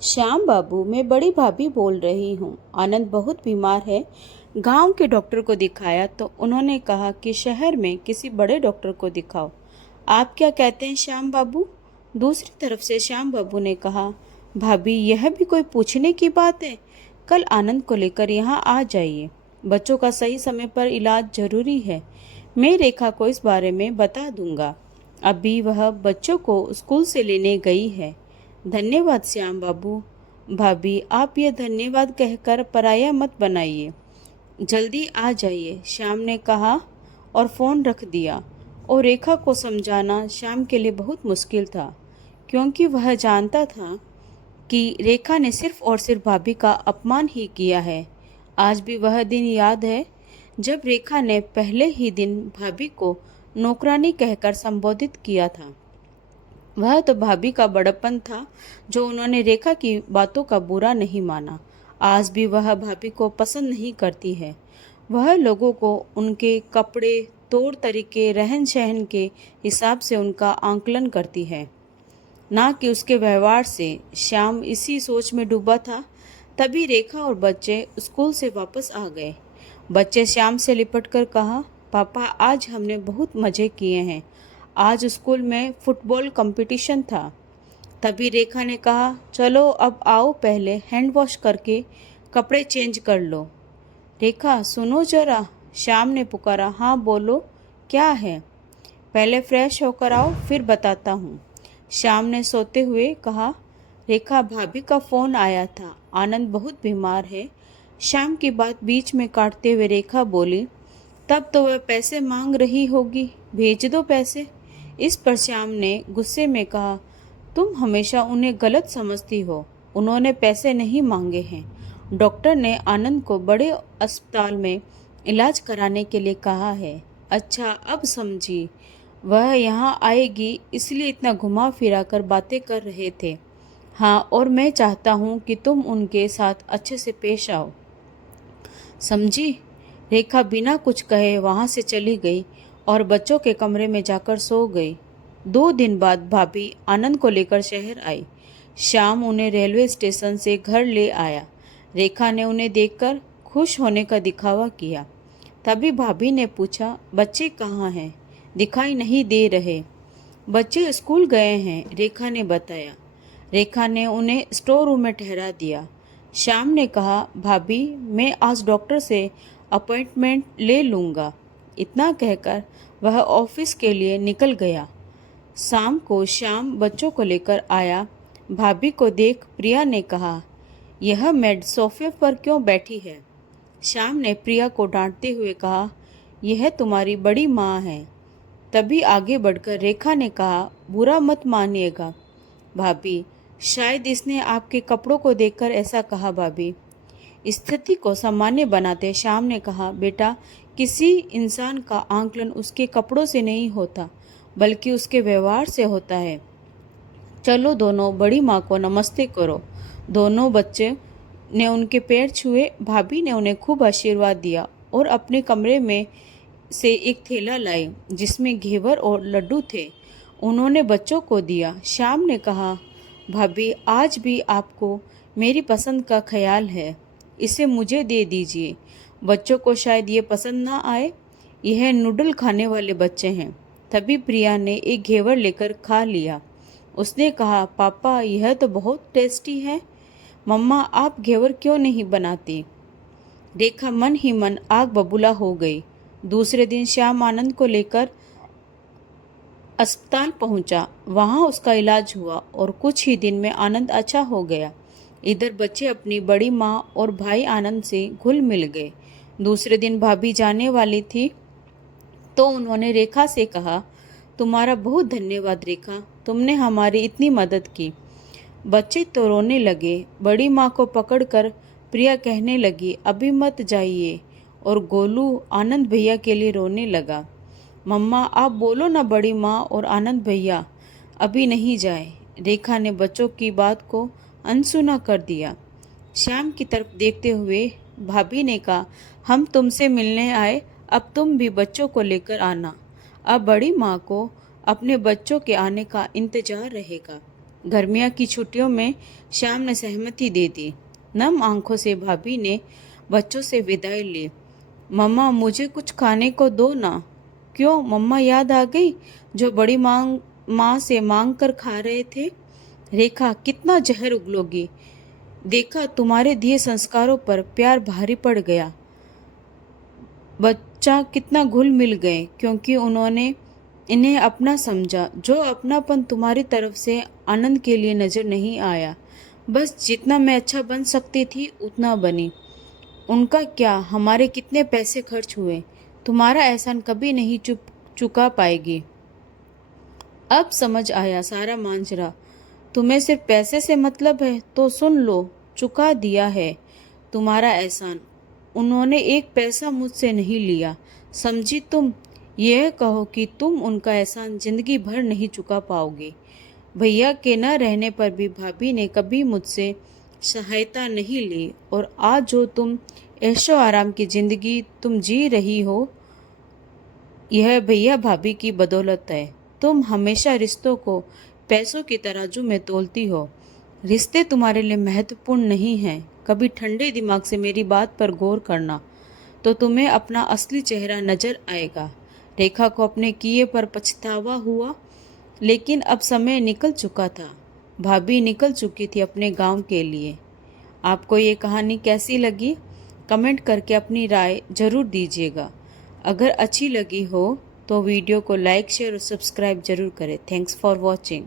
श्याम बाबू, मैं बड़ी भाभी बोल रही हूँ। आनंद बहुत बीमार है। गांव के डॉक्टर को दिखाया तो उन्होंने कहा कि शहर में किसी बड़े डॉक्टर को दिखाओ। आप क्या कहते हैं श्याम बाबू? दूसरी तरफ से श्याम बाबू ने कहा, भाभी यह भी कोई पूछने की बात है। कल आनंद को लेकर यहाँ आ जाइए। बच्चों का सही समय पर इलाज जरूरी है। मैं रेखा को इस बारे में बता दूंगा। अभी वह बच्चों को स्कूल से लेने गई है। धन्यवाद श्याम बाबू। भाभी, आप ये धन्यवाद कहकर पराया मत बनाइए। जल्दी आ जाइए, श्याम ने कहा और फोन रख दिया। और रेखा को समझाना श्याम के लिए बहुत मुश्किल था, क्योंकि वह जानता था कि रेखा ने सिर्फ और सिर्फ भाभी का अपमान ही किया है। आज भी वह दिन याद है जब रेखा ने पहले ही दिन भाभी को नौकरानी कहकर संबोधित किया था। वह तो भाभी का बड़प्पन था जो उन्होंने रेखा की बातों का बुरा नहीं माना। आज भी वह भाभी को पसंद नहीं करती है। वह लोगों को उनके कपड़े, तौर तरीके, रहन सहन के हिसाब से उनका आंकलन करती है, ना कि उसके व्यवहार से। श्याम इसी सोच में डूबा था। तभी रेखा और बच्चे स्कूल से वापस आ गए। बच्चे श्याम से लिपटकर कहा, पापा आज हमने बहुत मज़े किए हैं। आज स्कूल में फुटबॉल कंपटीशन था। तभी रेखा ने कहा, चलो अब आओ पहले हैंड वॉश करके कपड़े चेंज कर लो। रेखा सुनो जरा, श्याम ने पुकारा। हाँ बोलो, क्या है? पहले फ्रेश होकर आओ, फिर बताता हूँ, श्याम ने सोते हुए कहा। रेखा, भाभी का फ़ोन आया था, आनंद बहुत बीमार है। श्याम की बात बीच में काटते हुए रेखा बोली, तब तो वह पैसे मांग रही होगी, भेज दो पैसे। इस पर श्याम ने गुस्से में कहा, तुम हमेशा उन्हें गलत समझती हो। उन्होंने पैसे नहीं मांगे हैं। डॉक्टर ने आनंद को बड़े अस्पताल में इलाज कराने के लिए कहा है। अच्छा, अब समझी। वह यहाँ आएगी इसलिए इतना घुमा फिरा कर बातें कर रहे थे। हाँ, और मैं चाहता हूँ कि तुम उनके साथ अच्छे से पेश आओ, समझी? रेखा बिना कुछ कहे वहाँ से चली गई और बच्चों के कमरे में जाकर सो गई। 2 दिन बाद भाभी आनंद को लेकर शहर आई। शाम उन्हें रेलवे स्टेशन से घर ले आया। रेखा ने उन्हें देखकर खुश होने का दिखावा किया। तभी भाभी ने पूछा, बच्चे कहाँ हैं? दिखाई नहीं दे रहे। बच्चे स्कूल गए हैं, रेखा ने बताया। रेखा ने उन्हें स्टोर रूम में ठहरा दिया। श्याम ने कहा, भाभी मैं आज डॉक्टर से अपॉइंटमेंट ले लूँगा। इतना कहकर वह ऑफिस के लिए निकल गया। शाम को श्याम बच्चों को लेकर आया। भाभी को देख प्रिया ने कहा, यह मेड सोफे पर क्यों बैठी है? श्याम ने प्रिया को डांटते हुए कहा, यह तुम्हारी बड़ी माँ है। तभी आगे बढ़कर रेखा ने कहा, बुरा मत मानिएगा भाभी, शायद इसने आपके कपड़ों को देखकर ऐसा कहा। भाभी स्थिति को सामान्य बनाते श्याम ने कहा, बेटा किसी इंसान का आंकलन उसके कपड़ों से नहीं होता, बल्कि उसके व्यवहार से होता है। चलो दोनों बड़ी माँ को नमस्ते करो। दोनों बच्चे ने उनके पैर छुए। भाभी ने उन्हें खूब आशीर्वाद दिया और अपने कमरे में से एक थैला लाई जिसमें घेवर और लड्डू थे। उन्होंने बच्चों को दिया। श्याम ने कहा, भाभी आज भी आपको मेरी पसंद का ख्याल है, इसे मुझे दे दीजिए। बच्चों को शायद ये पसंद ना आए, यह नूडल खाने वाले बच्चे हैं। तभी प्रिया ने एक घेवर लेकर खा लिया। उसने कहा, पापा यह तो बहुत टेस्टी है। मम्मा आप घेवर क्यों नहीं बनाती? रेखा मन ही मन आग बबूला हो गई। दूसरे दिन श्याम आनंद को लेकर अस्पताल पहुंचा। वहां उसका इलाज हुआ और कुछ ही दिन में आनंद अच्छा हो गया। इधर बच्चे अपनी बड़ी माँ और भाई आनंद से घुल मिल गए। दूसरे दिन भाभी जाने वाली थी तो उन्होंने रेखा से कहा, तुम्हारा बहुत धन्यवाद रेखा, तुमने हमारी इतनी मदद की। बच्चे तो रोने लगे। बड़ी माँ को पकड़कर प्रिया कहने लगी, अभी मत जाइए। और गोलू आनंद भैया के लिए रोने लगा। मम्मा आप बोलो ना बड़ी माँ और आनंद भैया अभी नहीं जाए। रेखा ने बच्चों की बात को अनसुना कर दिया। श्याम की तरफ देखते हुए भाभी ने कहा, हम तुमसे मिलने आए, अब तुम भी बच्चों को लेकर आना। अब बड़ी माँ को अपने बच्चों के आने का इंतजार रहेगा। गर्मियों की छुट्टियों में श्याम ने सहमति दे दी। नम आंखों से भाभी ने बच्चों से विदाई ली। मम्मा मुझे कुछ खाने को दो ना। क्यों, मम्मा याद आ गई जो बड़ी माँ से मांग कर खा रहे थे? रेखा, कितना जहर उगलोगी। देखा, तुम्हारे दिए संस्कारों पर प्यार भारी पड़ गया। बच्चा कितना घुल मिल गए क्योंकि उन्होंने इन्हें अपना समझा। जो अपनापन तुम्हारी तरफ से आनंद के लिए नजर नहीं आया। बस जितना मैं अच्छा बन सकती थी उतना बनी। उनका क्या, हमारे कितने पैसे खर्च हुए। तुम्हारा एहसान कभी नहीं चुका पाएगी। अब समझ आया सारा मांजरा। तुम्हें सिर्फ पैसे से मतलब है तो सुन लो, चुका दिया है तुम्हारा एहसान। उन्होंने एक पैसा मुझसे नहीं लिया, समझी तुम। यह कहो कि तुम उनका एहसान जिंदगी भर नहीं चुका पाओगे। भैया के न रहने पर भी भाभी ने कभी मुझसे सहायता नहीं ली, और आज जो तुम ऐशो आराम की जिंदगी तुम जी रही हो, यह भैया भाभी की बदौलत है। तुम हमेशा रिश्तों को पैसों की तराजू में तोलती हो। रिश्ते तुम्हारे लिए महत्वपूर्ण नहीं हैं। कभी ठंडे दिमाग से मेरी बात पर गौर करना तो तुम्हें अपना असली चेहरा नजर आएगा। रेखा को अपने किए पर पछतावा हुआ, लेकिन अब समय निकल चुका था। भाभी निकल चुकी थी अपने गांव के लिए। आपको ये कहानी कैसी लगी? कमेंट करके अपनी राय जरूर दीजिएगा। अगर अच्छी लगी हो तो वीडियो को लाइक, शेयर और सब्सक्राइब जरूर करें। Thanks for watching.